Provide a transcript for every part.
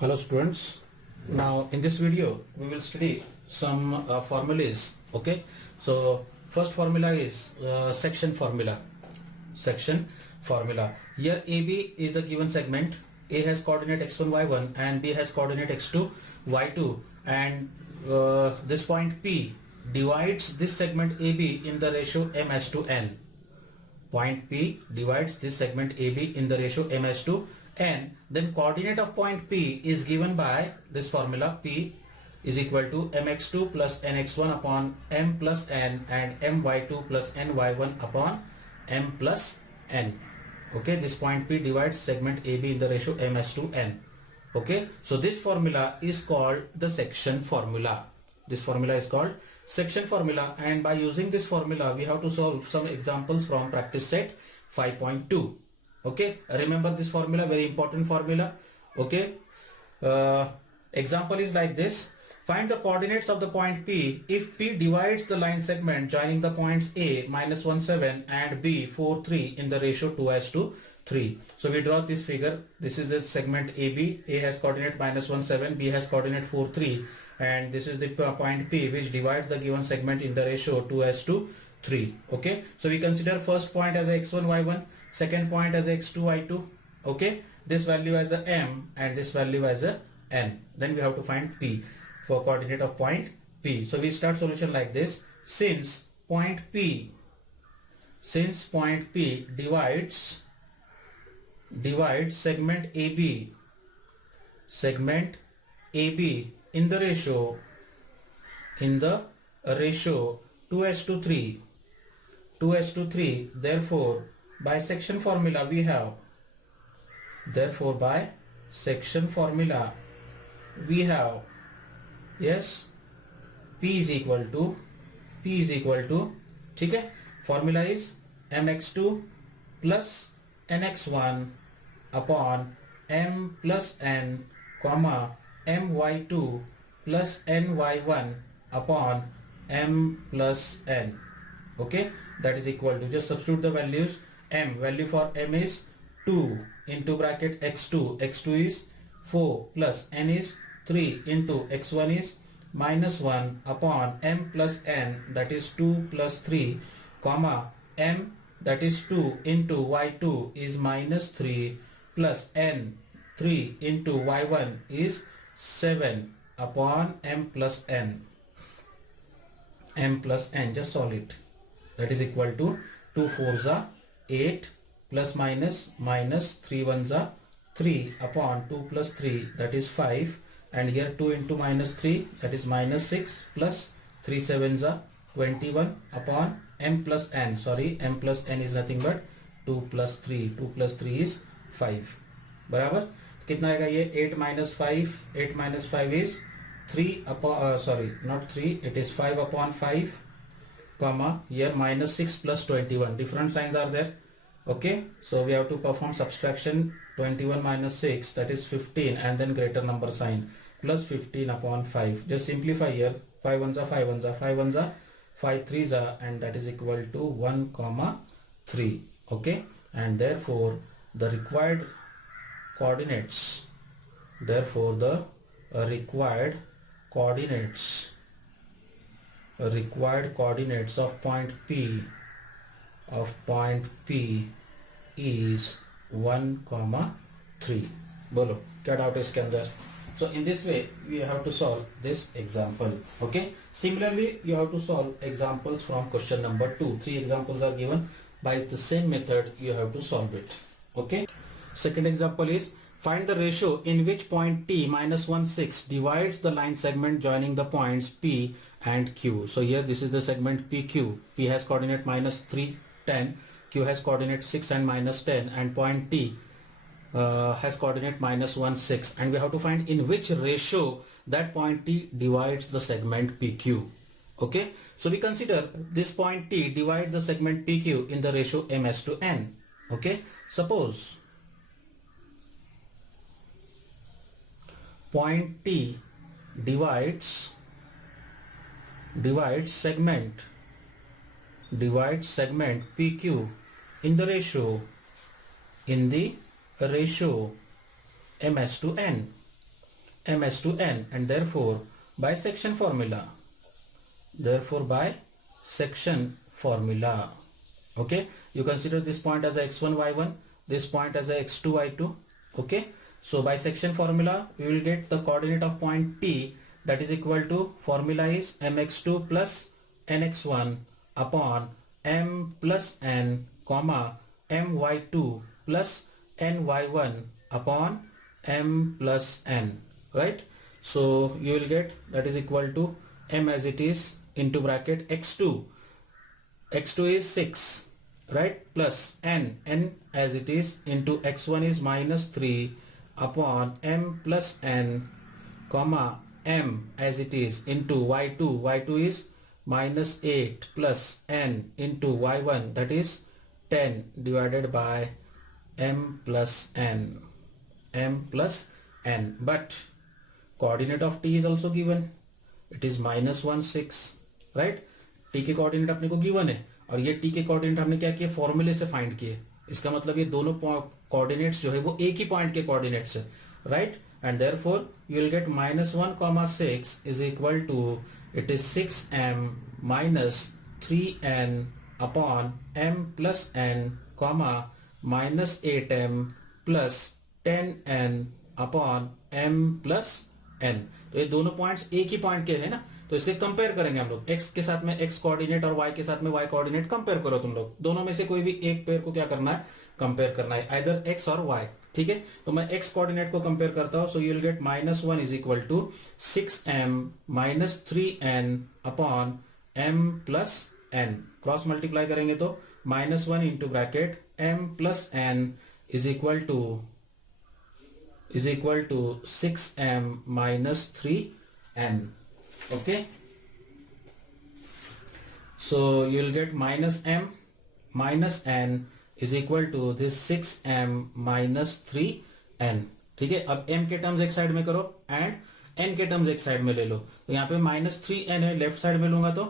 Hello students. Now in this video we will study some formulas. Okay. So first formula is section formula. Section formula. Here AB is the given segment. A has coordinate x1 y1 and B has coordinate x2 y2, and this point P divides this segment AB in the ratio m as to n. Point P divides this segment AB in the ratio m as to n. Then coordinate of point P is given by this formula. P is equal to mx2 plus nx1 upon m plus n and my2 plus ny1 upon m plus n. Okay, this point P divides segment AB in the ratio m as to n. Okay, so this formula is called the section formula. This formula is called section formula, and by using this formula we have to solve some examples from practice set 5.2. Okay, remember this formula, very important formula. Okay, example is like this. Find the coordinates of the point P if P divides the line segment joining the points A -1 7 and B 4 3 in the ratio 2 as to 3. So we draw this figure. This is the segment AB. A has coordinate -1 7, B has coordinate 4 3, and this is the point P which divides the given segment in the ratio 2 as to 3. Okay, so we consider first point as x1 y1, second point as x2 y2. Okay, this value as a m and this value as a n. Then we have to find P for coordinate of point P. So we start solution like this. Since point P divides segment AB in the ratio 2 as to 3, therefore by section formula we have, yes, P is equal to ठीक है, formula is mx2 plus nx1 upon m plus n comma my2 plus ny1 upon m plus n. Okay, that is equal to, just substitute the values. Value for m is 2 into bracket x2 is 4 plus n is 3 into x1 is -1 upon m plus n, that is 2 plus 3 comma m, that is 2 into y2 is -3 plus n 3 into y1 is 7 upon m plus n. Just solve it. That is equal to 2 4s are 8 plus minus 3 1s are 3 upon 2 plus 3, that is 5, and here 2 into -3, that is -6, plus 3 7s are 21 upon m plus n. Sorry, m plus n is nothing but 2 plus 3. 2 plus 3 is 5. बराबर कितना आएगा ये? 8 minus 5 is 3 upon sorry, not 3, it is 5 upon 5 comma here -6 plus 21. Different signs are there. Okay, so we have to perform subtraction. 21 minus 6, that is 15, and then greater number sign, plus 15 upon 5. Just simplify here. 5 1s are 5 1s are 5 1s are 5 3s are, and that is equal to 1 comma 3. Okay, and therefore the required coordinates, required coordinates of point P is 1 comma 3. बोलो क्या doubt है इसके अंदर? So in this way we have to solve this example. Okay, similarly you have to solve examples from question number 2. 3 examples are given. By the same method you have to solve it. Okay, second example is find the ratio in which point T -1 6 divides the line segment joining the points P and Q. So here this is the segment PQ. P has coordinate -3 10, Q has coordinate 6 and -10, and point T has coordinate -1 6, and we have to find in which ratio that point T divides the segment PQ. Okay, so we consider this point T divides the segment PQ in the ratio m as to n. Okay, suppose point T divides segment PQ in the ratio m as to n. ms to n, and therefore by section formula, okay, you consider this point as a x1 y1, this point as a x2 y2. Okay, so by section formula we will get the coordinate of point T, that is equal to, formula is mx2 plus nx1 upon m plus n comma my2 plus ny1 upon m plus n, right? So you will get that is equal to m as it is into bracket x2 is 6, right, plus n as it is into x1 is minus 3 upon m plus n comma m as it is into y2 is minus 8 plus n into y1, that is 10 divided by m plus n, but coordinate of t is also given, it is minus 1 6, right? t के coordinate अपने को given है और ये t के coordinate हमने क्या किए, फॉर्मूले से फाइंड किए। इसका मतलब ये दोनों कोऑर्डिनेट्स जो है वो एक ही पॉइंट के कोऑर्डिनेट्स है, right? And therefore you will get -1, 6 is equal to, it is 6m minus 3n upon m plus n comma minus 8m plus 10n upon m plus n। तो ये दोनों पॉइंट्स एक ही पॉइंट के हैं ना, तो इसके कंपेयर करेंगे हम लोग। x के साथ में x कोऑर्डिनेट और y के साथ में y कोऑर्डिनेट कंपेयर करो तुम लोग, दोनों में से कोई भी एक पेयर को क्या करना है, कंपेयर करना है, आइदर x और y। ठीक है, तो मैं x कोऑर्डिनेट को कंपेयर करता हूं, so you will get -1 is equal to 6m minus 3n upon m plus n। Cross multiply करेंगे तो -1 into bracket m plus n is equal to 6m minus 3n। okay, so you will get -m minus n is equal to this 6m minus 3n। ठीक है, अब m के terms एक side में करो and n के terms एक side में ले लो, तो यहाँ पे -3n है, लेफ्ट साइड में लूंगा तो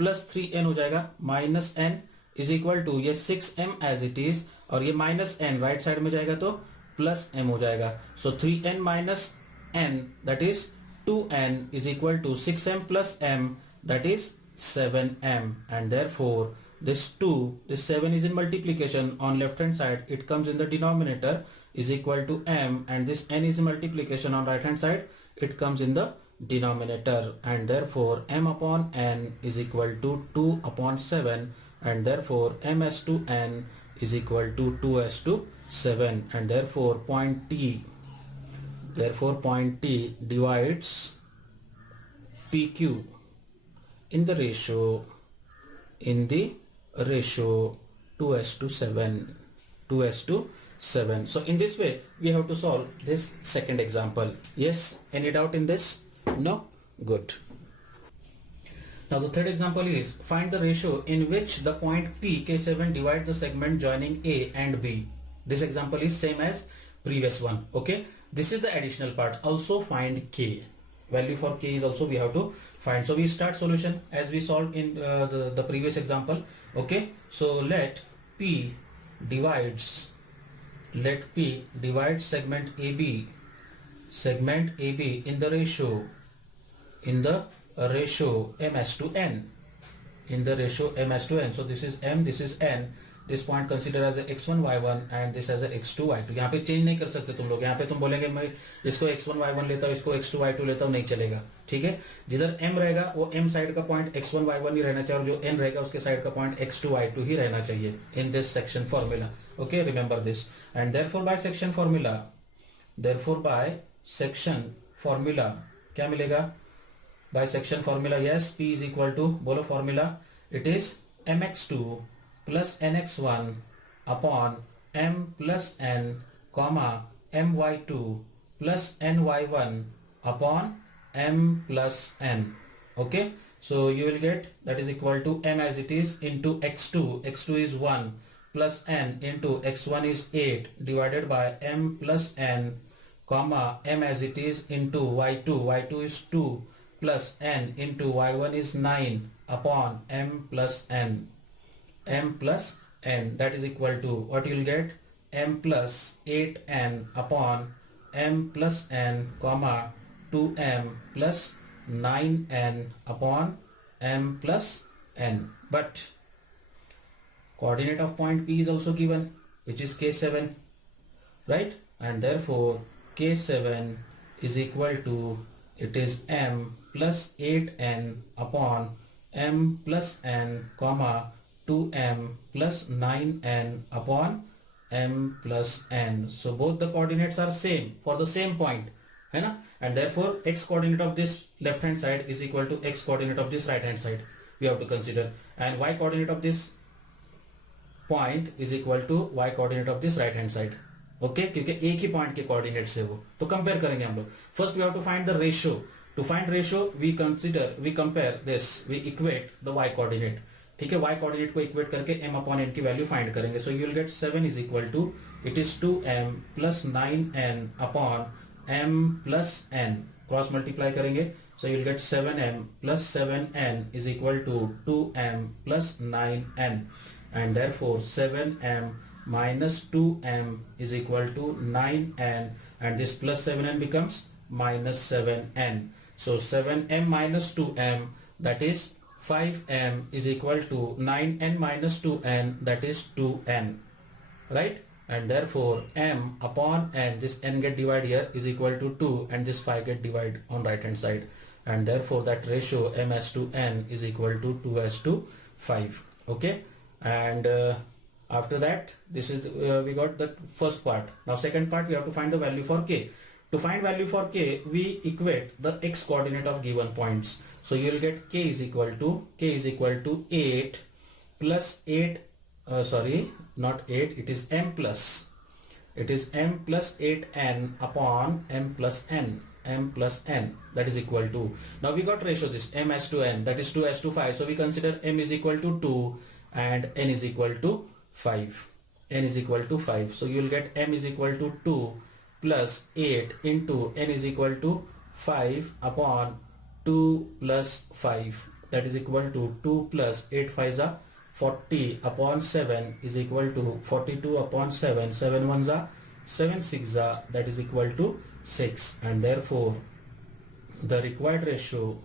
+3n हो जाएगा, -n इज इक्वल टू ये 6m एज इट इज, और ये -n राइट साइड में जाएगा तो +m हो जाएगा। सो 3n minus n that is 2n is equal to 6m plus m, that is 7m, and therefore this 7 is in multiplication on left hand side, it comes in the denominator, is equal to m, and this n is in multiplication on right hand side, it comes in the denominator, and therefore m upon n is equal to 2 upon 7, and therefore ms to n is equal to 2s to 7, and therefore point T divides PQ in the ratio 2s to 7. So in this way we have to solve this second example. Yes, any doubt in this? No? Good. Now the third example is, find the ratio in which the point P K7 divides the segment joining A and B. This example is same as previous one. Okay, this is the additional part. Also find K. Value for K is also we have to find. So we start solution as we solved in the previous example. Okay, so let P divides segment AB in the ratio ms to n, so this is m, this is n, this point consider as a x1 y1 and this as a x2 y2। यहाँ पे change नहीं कर सकते तुम लोग, यहाँ पे तुम बोलेंगे मैं इसको x1 y1 लेता हूँ, इसको x2 y2 लेता हूँ, नहीं चलेगा। ठीक है, जिधर m रहेगा वो m साइड का पॉइंट x1 y1 ही रहना चाहिए, और जो n रहेगा उसके साइड का पॉइंट x2 y2 ही रहना चाहिए in this section formula. Okay, remember this. And therefore by section formula क्या मिलेगा? By section formula, yes, P is equal to, बोलो formula, it is mx2 plus nx1 upon m plus n comma my2 plus ny1 upon m plus n. Okay, so you will get that is equal to m as it is into x2 is 1 plus n into x1 is 8 divided by m plus n comma m as it is into y2 is 2 plus n into y1 is 9 upon m plus n, that is equal to what you will get, m plus 8n upon m plus n comma 2m plus 9n upon m plus n. But coordinate of point P is also given, which is k7, right? And therefore k7 is equal to, it is m plus 8n upon m plus n comma 2m plus 9n upon m plus n. So both the coordinates are same for the same point, है ना? And therefore x coordinate of this left hand side is equal to x coordinate of this right hand side, we have to consider, and y coordinate of this point is equal to y coordinate of this right hand side. Okay क्योंकि एक ही point के coordinates है वो, तो compare करेंगे हम लोग. First we have to find the ratio. To find ratio we compare this, we equate the y coordinate. ठीक है, y कोऑर्डिनेट को इक्वेट करके m अपॉन n की वैल्यू फाइंड करेंगे. So you will get 7 is equal to, it is 2m plus 9n upon m plus n. Cross multiply करेंगे, so you will get 7m plus 7n is equal to 2m plus 9n, and therefore 7m minus 2m is equal to 9n, and this plus 7n becomes minus 7n. So 7m minus 2m, that is 5m, is equal to 9n minus 2n, that is 2n, right? And therefore m upon n, this n get divided here, is equal to 2, and this 5 get divided on right hand side, and therefore that ratio m/n to n is equal to 2:5. Okay, and after that, this is we got the first part. Now second part, we have to find the value for k. To find value for k, we equate the x coordinate of given points. So you will get k is equal to 8 plus 8, sorry, not 8, it is m plus 8n upon m plus n, that is equal to, now we got ratio this m/n, that is 2:5. So we consider m is equal to 2 and n is equal to 5. So you will get m is equal to 2 plus 8 into n is equal to 5 upon 2 plus 5, that is equal to 2 plus 8 5s are 40 upon 7 is equal to 42 upon 7, 7 1s are 7 6s are, that is equal to 6, and therefore the required ratio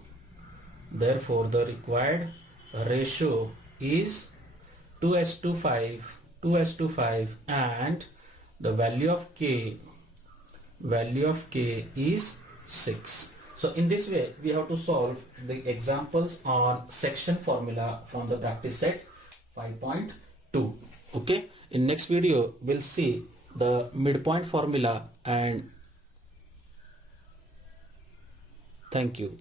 is 2:5, and the value of k is 6. So in this way we have to solve the examples on section formula from the practice set 5.2. Okay, in next video we'll see the midpoint formula, and thank you.